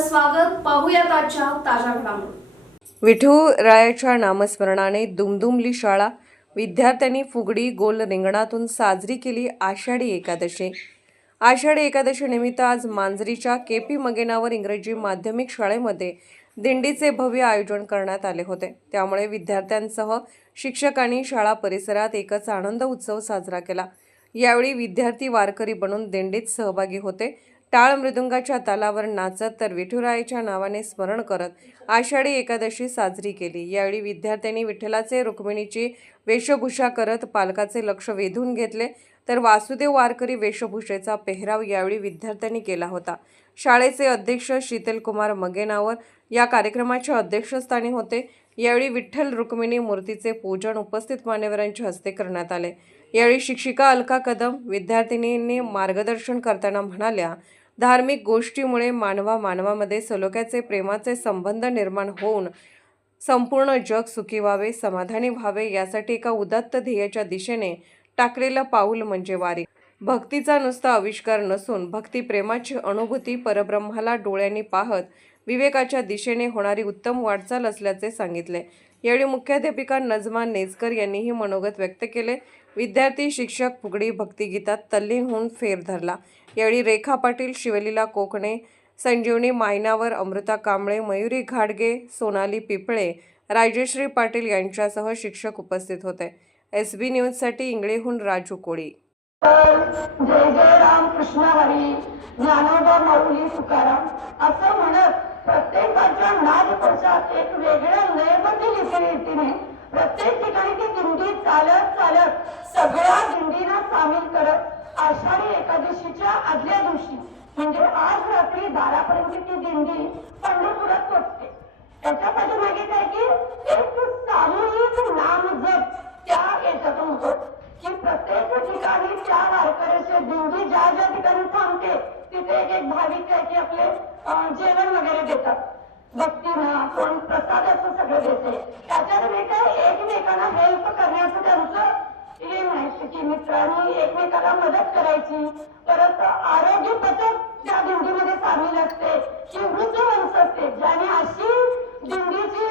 आपलं स्वागत. पाहूयात आजच्या ताज्या घडामोडी. विठुरायाच्या नामस्मरणाने दुमदुमली शाळा. विद्यार्थ्यांनी फुगडी गोल रिंगणातून साजरी केली आषाढी एकादशी. आषाढी एकादशी निमित्त आज मांजरीच्या के.पी. मगेनावर इंग्रजी माध्यमिक शाळेमध्ये दिंडीचे भव्य आयोजन करण्यात आले होते. त्यामुळे विद्यार्थ्यांसह शिक्षकांनी शाळा परिसरात एकच आनंद उत्सव साजरा केला. यावेळी विद्यार्थी वारकरी बनून दिंडीत सहभागी होते. टाळ मृदुंगाच्या तालावर नाचत तर विठुरायाच्या नावाने स्मरण करत आषाढी एकादशी साजरी केली. यावेळी विद्यार्थ्यांनी विठ्ठलाचे रुक्मिणीची वेशभूषा करत पालकाचे लक्ष वेधून घेतले, तर वासुदेव वारकरी वेशभूषेचा पेहराव यावेळी विद्यार्थ्यांनी केला होता. शाळेचे अध्यक्ष शीतलकुमार मगेनावर या कार्यक्रमाच्या अध्यक्षस्थानी होते. यावेळी विठ्ठल रुक्मिणी मूर्तीचे पूजन उपस्थित मान्यवरांच्या हस्ते करण्यात आले. यावेळी शिक्षिका अलका कदम विद्यार्थिनींनी मार्गदर्शन करताना म्हणाल्या, धार्मिक गोष्टीमुळे मानवामध्ये सलोख्याचे प्रेमाचे संबंध निर्माण होऊन संपूर्ण जग सुखी व्हावे, समाधानी व्हावे, यासाठी एका उदात्त ध्येयाच्या दिशेने टाकलेलं पाऊल म्हणजे वारी. भक्तीचा नुसता आविष्कार नसून भक्तिप्रेमाची अनुभूती परब्रह्माला डोळ्यांनी पाहत विवेकाच्या दिशेने होणारी उत्तम वाटचाल असल्याचे सांगितले. यावेळी मुख्याध्यापिका नजमा नेजकर यांनीही मनोगत व्यक्त केले. विद्यार्थी शिक्षक फुगडी भक्तिगीतात तल्लीन होऊन फेर धरला. यावेळी रेखा पाटील, शिवलीला कोकणे, संजीवनी मायनावर, अमृता कांबळे, मयुरी घाडगे, सोनाली पिपळे, राजश्री पाटील यांच्यासह शिक्षक उपस्थित होते. SB न्यूजसाठी इंगळेहून राजू कोळी. जय जय राम कृष्ण हरी, ज्ञानोबा माऊली तुकाराम असं म्हणत प्रत्येकाच्या नादकोशात एक वेगळ्या लयबद्ध रीतीने प्रत्येक ठिकाणी ती दिंडी चालत सगळ्या दिंडीला सामील करत आषाढी एकादशीच्या आदल्या दिवशी म्हणजे आज रात्री 12 ती दिंडी पंढरपुरात पोहोचते. त्याच्या पाठीमागे काय की एक सामूहिक नामजप त्या याच्यातून होतो की प्रत्येक ठिकाणी त्या वारकऱ्याच्या दिंडी ज्या ज्या ठिकाणी थांबते तिथे एक भाविक आहे की आपले जेवण वगैरे देतात, भक्तीनं कोण प्रसादाचं सगळं देते. त्याच्यात काय एकमेकांना हेल्प करण्याचं त्यांचं हे माहिती की मित्रांनी एकमेकाला मदत करायची. परत आरोग्य पथक त्या दिंडीमध्ये सामील असते की वृद्ध माणसं असते ज्याने अशी दिंडीची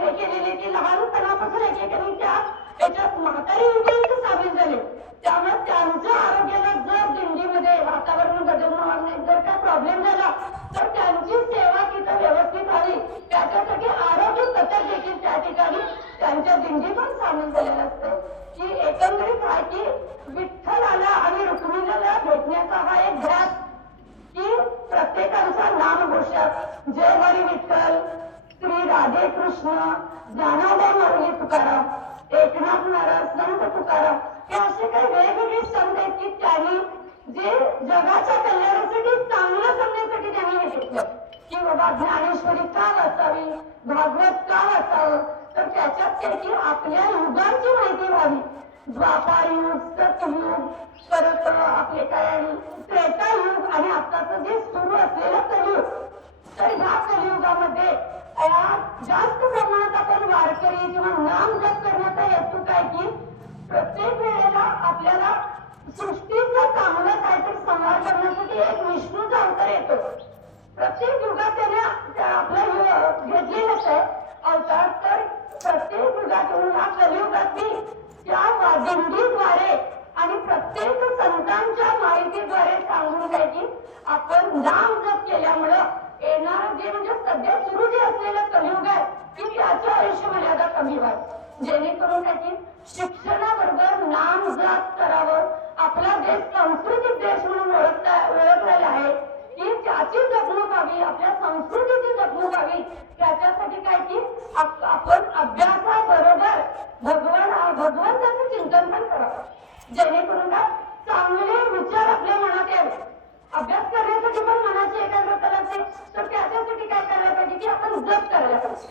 हे केलेली की लहानपणापासून एकेकाने त्या त्याच्यात म्हातारी उद्योग सामील झाले. त्यामुळे त्यांच्या आरोग्याला जर दिंडीमध्ये वातावरण बदलणं जर काय प्रॉब्लेम झाला तर त्यांची सेवा तिथं व्यवस्थित व्हावी त्याच्यासाठी आरोग्य पथक देखील त्या ठिकाणी त्यांच्या दिंडीतून सामील झालेलं असतं. की एकंदरीत आहे की विठ्ठलाला आणि रुक्मिणीला भेटण्याचा हा एक ध्यास की प्रत्येकाचा नामघोषात जय हरी विठ्ठल, श्री राधे कृष्ण, ज्ञानोबा माऊली तुकाराम, एकनाथ महाराज, संत तुकाराम हे असे काही वेगवेगळे संत आहेत की त्यांनी जे जगाच्या कल्याणासाठी चांगलं करण्यासाठी त्यांनी हे घेतलं की बाबा ज्ञानेश्वरी का वाचावी, भागवत का वाचावं, तर त्याच्यात काय की आपल्या युगांची माहिती व्हावी. द्वापार युग, सतयुग, परत आपले काय त्रेतायुग आणि आताचं जे सुरू असलेलं कलियुग. तर ह्या कलियुगामध्ये जास्त प्रमाणात आपण वारकरी किंवा नाम जप करण्याचा हेतू काय की प्रत्येक वेळेला आपल्याला सृष्टीचा चांगलं काहीतरी संहार करण्यासाठी एक विष्णूचा अवतार येतो. प्रत्येक युगात त्याने आपलं घेतलेलंच आहे अवतार. तर प्रत्येक युगातून या कलियुगातली त्या दिंडीद्वारे आणि प्रत्येक संतांच्या माहितीद्वारे सांगून काय की आपण नाम जप केल्यामुळं येणार जे म्हणजे सध्या सुरू जे असलेलं कलियुग आहे की त्याचं आयुष्य मर्यादा कमी व्हावी, जेणेकरून काय की शिक्षणाबरोबर नाम जप करावं. आपला देश सांस्कृतिक देश म्हणून ओळखलेला आहे की त्याची जपणूक व्हावी, आपल्या संस्कृतीची जपणूक व्हावी. त्याच्यासाठी काय की आपण अभ्यासाबरोबर भगवंताचं चिंतन पण करावं, जेणेकरून का चांगले विचार आपल्या मनात यावे. अभ्यास करण्यासाठी पण मनाची एकाग्रता लागते. तर त्याच्यासाठी काय करायला पाहिजे की आपण जप करायला पाहिजे.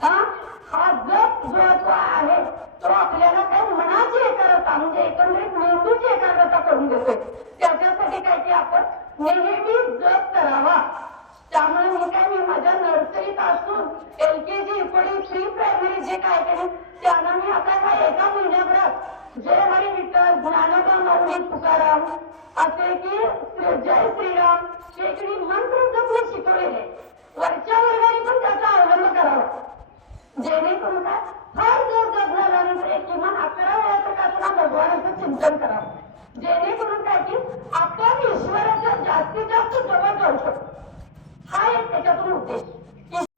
हा जप जो आहे तो आपल्याला काय मनाची एकाग्रता म्हणजे एकंदरीत मेंदूची एकाग्रता करून देतोय. त्याच्यासाठी काय की आपण नेहमी जप करावा. त्यामुळे मी माझ्या नर्सरीत असून LKG, प्री प्रायमरी जे काय केले त्यांना मी आता एका महिन्याभरात जय हरी विठ्ठल, ज्ञानोबा माऊली तुकाराम असे की जय श्रीराम हे मंत्र जपणे शिकवलेले.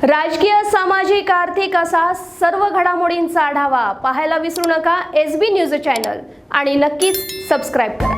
राजकीय, सामाजिक, आर्थिक असा सर्व घडामोडींचा आढावा पाहायला विसरू नका SB न्यूज चॅनल आणि नक्कीच सबस्क्राईब करा.